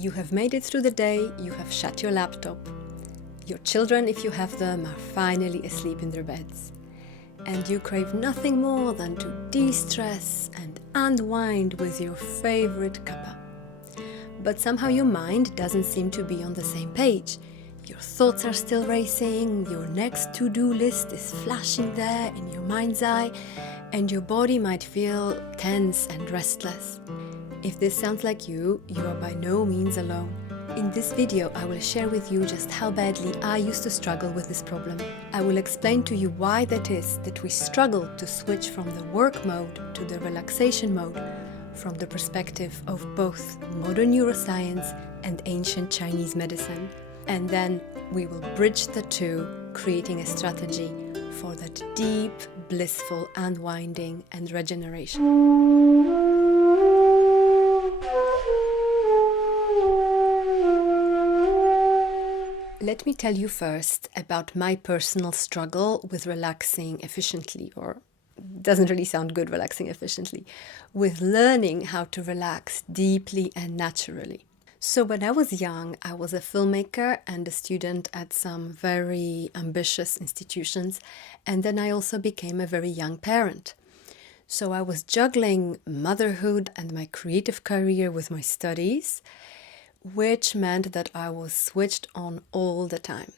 You have made it through the day, you have shut your laptop. Your children, if you have them, are finally asleep in their beds. And you crave nothing more than to de-stress and unwind with your favorite cuppa. But somehow your mind doesn't seem to be on the same page. Your thoughts are still racing, your next to-do list is flashing there in your mind's eye, and your body might feel tense and restless. If this sounds like you are by no means alone. In this video, I will share with you just how badly I used to struggle with this problem. I will explain to you why that is that we struggle to switch from the work mode to the relaxation mode, from the perspective of both modern neuroscience and ancient Chinese medicine. And then we will bridge the two, creating a strategy for that deep, blissful unwinding and regeneration. Let me tell you first about my personal struggle with relaxing efficiently, or doesn't really sound good, relaxing efficiently, with learning how to relax deeply and naturally. So when I was young, I was a filmmaker and a student at some very ambitious institutions, and then I also became a very young parent. So I was juggling motherhood and my creative career with my studies, which meant that I was switched on all the time.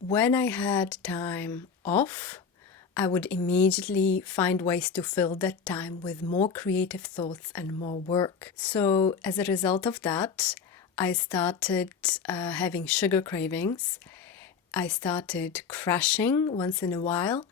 When I had time off, I would immediately find ways to fill that time with more creative thoughts and more work. So as a result of that, I started having sugar cravings. I started crashing once in a while,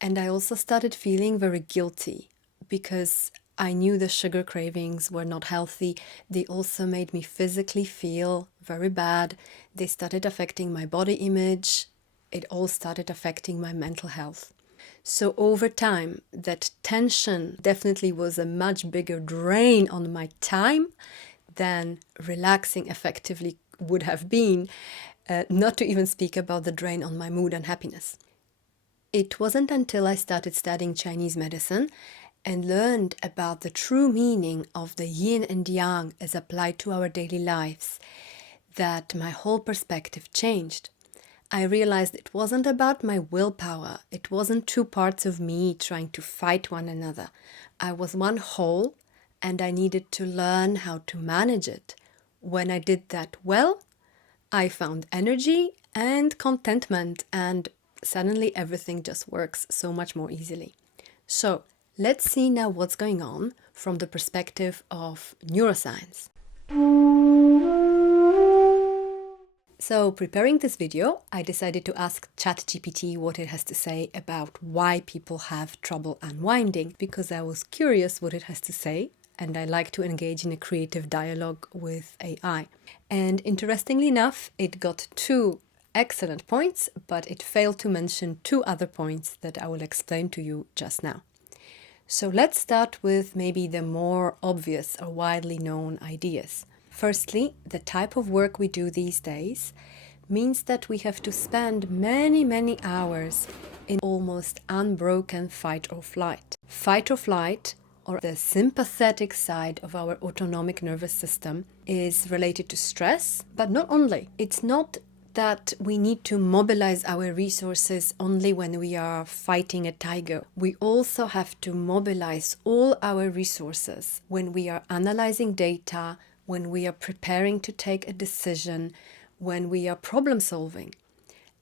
and I also started feeling very guilty because I knew the sugar cravings were not healthy. They also made me physically feel very bad. They started affecting my body image. It all started affecting my mental health. So over time, that tension definitely was a much bigger drain on my time than relaxing effectively would have been, not to even speak about the drain on my mood and happiness. It wasn't until I started studying Chinese medicine and learned about the true meaning of the Yin and Yang as applied to our daily lives that my whole perspective changed. I realized it wasn't about my willpower. It wasn't two parts of me trying to fight one another. I was one whole, and I needed to learn how to manage it. When I did that well, I found energy and contentment, and suddenly everything just works so much more easily. So let's see now what's going on from the perspective of neuroscience. So preparing this video, I decided to ask ChatGPT what it has to say about why people have trouble unwinding, because I was curious what it has to say, and I like to engage in a creative dialogue with AI. And interestingly enough, it got 2 excellent points, but it failed to mention 2 other points that I will explain to you just now. So let's start with maybe the more obvious or widely known ideas. Firstly, the type of work we do these days means that we have to spend many hours in almost unbroken fight or flight. Fight or flight, or the sympathetic side of our autonomic nervous system, is related to stress, but not only. It's not that we need to mobilize our resources only when we are fighting a tiger. We also have to mobilize all our resources when we are analyzing data, when we are preparing to take a decision, when we are problem solving.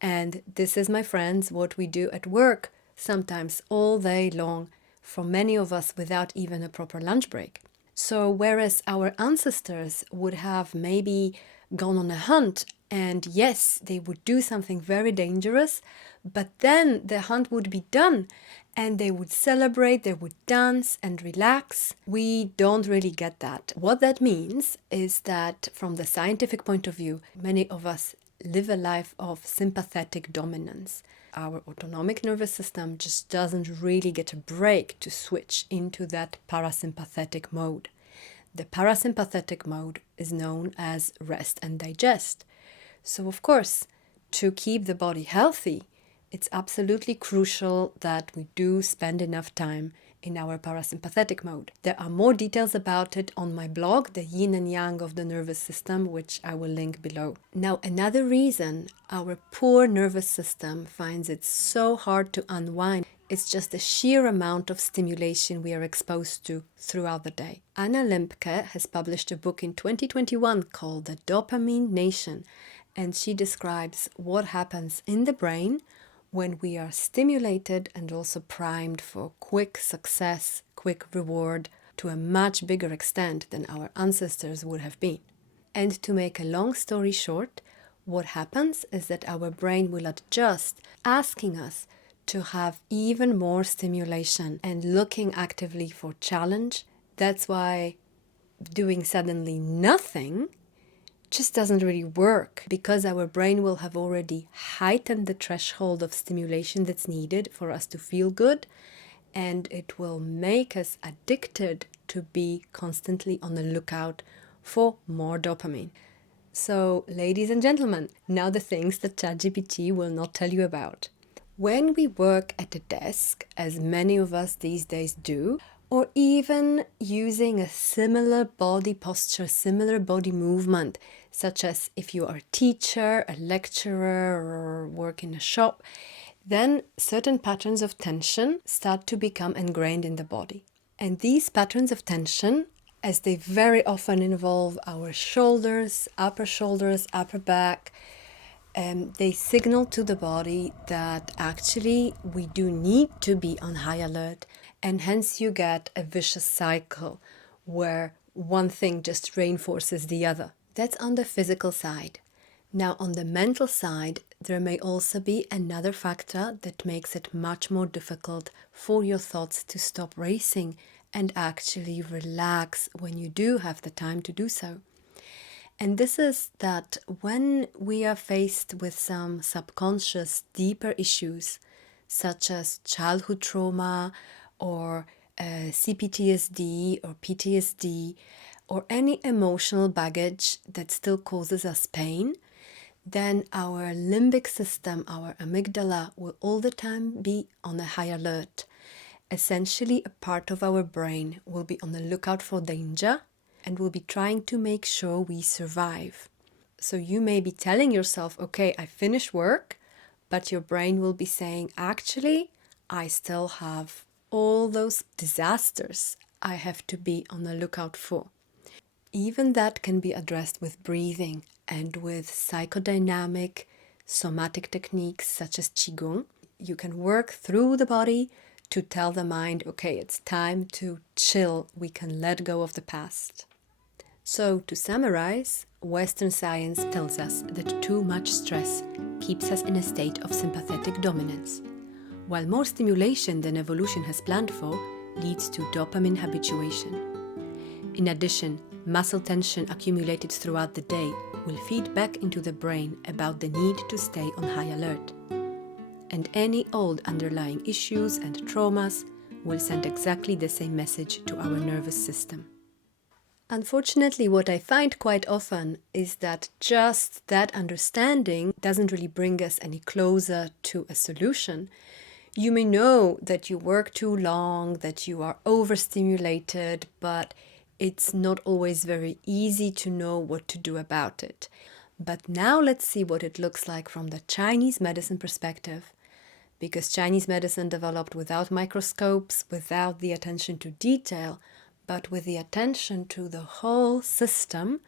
And this is, my friends, what we do at work, sometimes all day long, for many of us without even a proper lunch break. So whereas our ancestors would have maybe gone on a hunt, and yes, they would do something very dangerous, but then the hunt would be done and they would celebrate, they would dance and relax. We don't really get that. What that means is that from the scientific point of view, many of us live a life of sympathetic dominance. Our autonomic nervous system just doesn't really get a break to switch into that parasympathetic mode. The parasympathetic mode is known as rest and digest. So of course, to keep the body healthy, it's absolutely crucial that we do spend enough time in our parasympathetic mode. There are more details about it on my blog, the Yin and Yang of the nervous system, which I will link below. Now, another reason our poor nervous system finds it so hard to unwind is just the sheer amount of stimulation we are exposed to throughout the day. Anna Lembke has published a book in 2021 called The Dopamine Nation, and she describes what happens in the brain when we are stimulated and also primed for quick success, quick reward, to a much bigger extent than our ancestors would have been. And to make a long story short, what happens is that our brain will adjust, asking us to have even more stimulation and looking actively for challenge. That's why doing suddenly nothing just doesn't really work, because our brain will have already heightened the threshold of stimulation that's needed for us to feel good, and it will make us addicted to be constantly on the lookout for more dopamine. So, ladies and gentlemen, now the things that ChatGPT will not tell you about. When we work at a desk, as many of us these days do, or even using a similar body posture, similar body movement, such as if you are a teacher, a lecturer, or work in a shop, then certain patterns of tension start to become ingrained in the body. And these patterns of tension, as they very often involve our shoulders, upper back, they signal to the body that actually we do need to be on high alert, and hence you get a vicious cycle where one thing just reinforces the other. That's on the physical side. Now, on the mental side, there may also be another factor that makes it much more difficult for your thoughts to stop racing and actually relax when you do have the time to do so. And this is that when we are faced with some subconscious, deeper issues, such as childhood trauma or CPTSD or PTSD, or any emotional baggage that still causes us pain, then our limbic system, our amygdala, will all the time be on a high alert. Essentially, a part of our brain will be on the lookout for danger and will be trying to make sure we survive. So you may be telling yourself, okay, I finished work, but your brain will be saying, actually, I still have all those disasters I have to be on the lookout for. Even that can be addressed with breathing and with psychodynamic somatic techniques such as QiGong. You can work through the body to tell the mind, okay, it's time to chill, we can let go of the past. So, to summarize, Western science tells us that too much stress keeps us in a state of sympathetic dominance, while more stimulation than evolution has planned for leads to dopamine habituation. In addition, muscle tension accumulated throughout the day will feed back into the brain about the need to stay on high alert. And any old underlying issues and traumas will send exactly the same message to our nervous system. Unfortunately, what I find quite often is that just that understanding doesn't really bring us any closer to a solution. You may know that you work too long, that you are overstimulated, but it's not always very easy to know what to do about it. But now let's see what it looks like from the Chinese medicine perspective. Because Chinese medicine developed without microscopes, without the attention to detail, but with the attention to the whole system.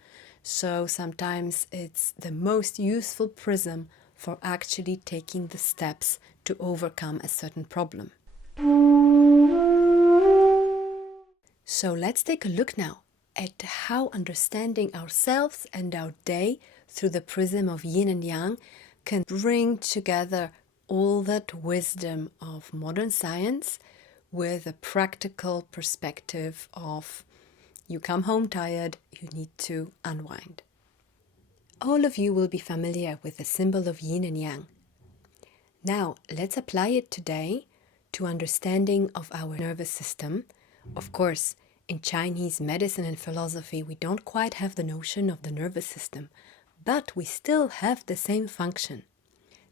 So sometimes it's the most useful prism for actually taking the steps to overcome a certain problem. So let's take a look now at how understanding ourselves and our day through the prism of Yin and Yang can bring together all that wisdom of modern science with a practical perspective of you come home tired, you need to unwind. All of you will be familiar with the symbol of Yin and Yang. Now, let's apply it today to understanding of our nervous system. Of course, in Chinese medicine and philosophy, we don't quite have the notion of the nervous system, but we still have the same function.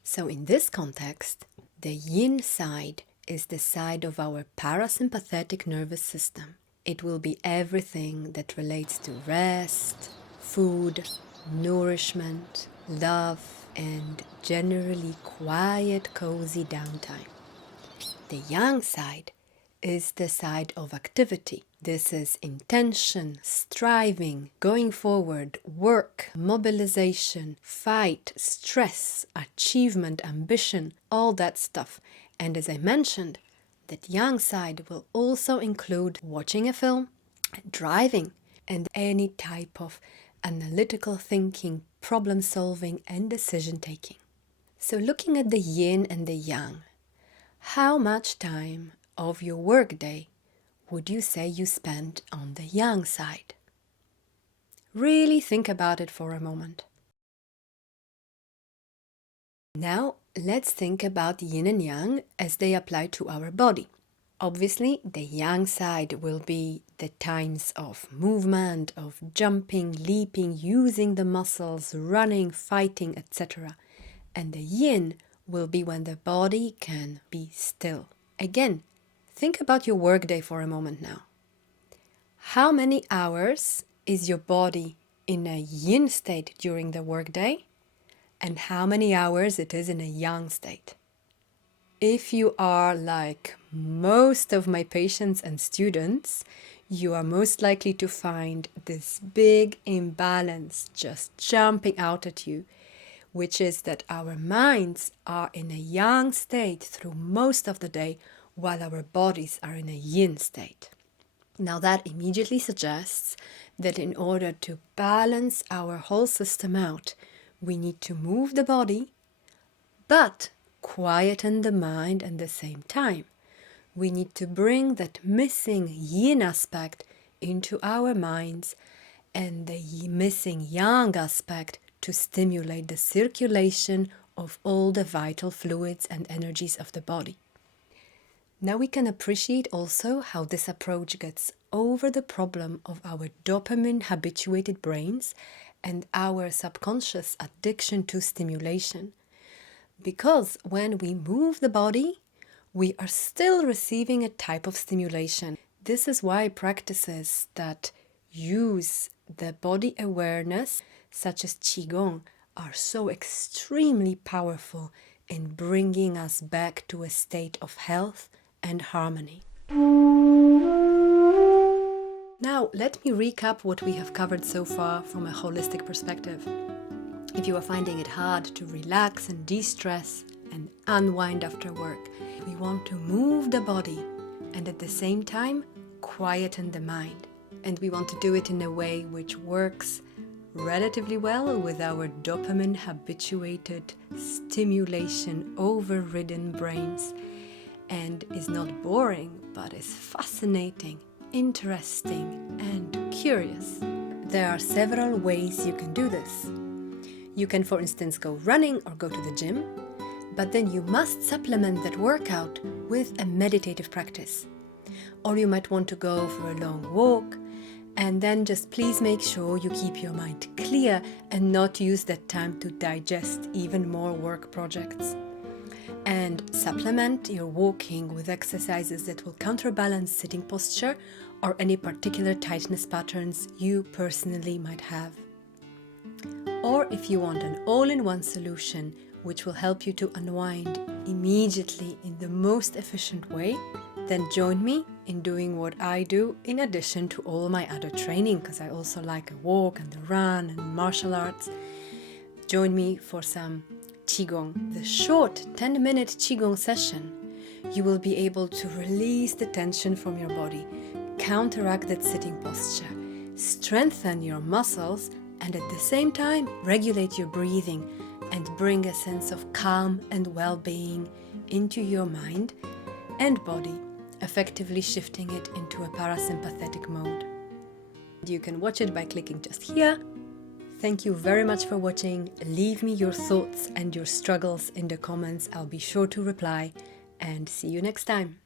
So in this context, the yin side is the side of our parasympathetic nervous system. It will be everything that relates to rest, food, nourishment, love, and generally quiet, cozy downtime. The yang side is the side of activity. This is intention, striving, going forward, work, mobilization, fight, stress, achievement, ambition, all that stuff. And as I mentioned, that yang side will also include watching a film, driving, and any type of analytical thinking, problem solving, and decision taking. So looking at the yin and the yang, how much time of your workday would you say you spent on the yang side? Really think about it for a moment. Now, let's think about yin and yang as they apply to our body. Obviously, the yang side will be the times of movement, of jumping, leaping, using the muscles, running, fighting, etc. And the yin will be when the body can be still. Again, think about your workday for a moment now. How many hours is your body in a yin state during the workday? And how many hours it is in a yang state? If you are like most of my patients and students, you are most likely to find this big imbalance just jumping out at you, which is that our minds are in a yang state through most of the day while our bodies are in a yin state. Now that immediately suggests that in order to balance our whole system out, we need to move the body, but quieten the mind at the same time. We need to bring that missing yin aspect into our minds and the missing yang aspect to stimulate the circulation of all the vital fluids and energies of the body. Now we can appreciate also how this approach gets over the problem of our dopamine-habituated brains and our subconscious addiction to stimulation. Because when we move the body, we are still receiving a type of stimulation. This is why practices that use the body awareness, such as QiGong, are so extremely powerful in bringing us back to a state of health and harmony. Now, let me recap what we have covered so far from a holistic perspective. If you are finding it hard to relax and de-stress and unwind after work, we want to move the body and at the same time quieten the mind. And we want to do it in a way which works relatively well with our dopamine-habituated, stimulation-overridden brains and is not boring, but is fascinating, interesting, and curious. There are several ways you can do this. You can, for instance, go running or go to the gym, but then you must supplement that workout with a meditative practice. Or you might want to go for a long walk, and then just please make sure you keep your mind clear and not use that time to digest even more work projects. And supplement your walking with exercises that will counterbalance sitting posture or any particular tightness patterns you personally might have. Or if you want an all-in-one solution which will help you to unwind immediately in the most efficient way, then join me in doing what I do in addition to all my other training, because I also like a walk and a run and martial arts. Join me for some QiGong. The short 10-minute QiGong session, you will be able to release the tension from your body, counteract that sitting posture, strengthen your muscles, and at the same time regulate your breathing and bring a sense of calm and well-being into your mind and body, effectively shifting it into a parasympathetic mode. You can watch it by clicking just here. Thank you very much for watching. Leave me your thoughts and your struggles in the comments. I'll be sure to reply, and see you next time.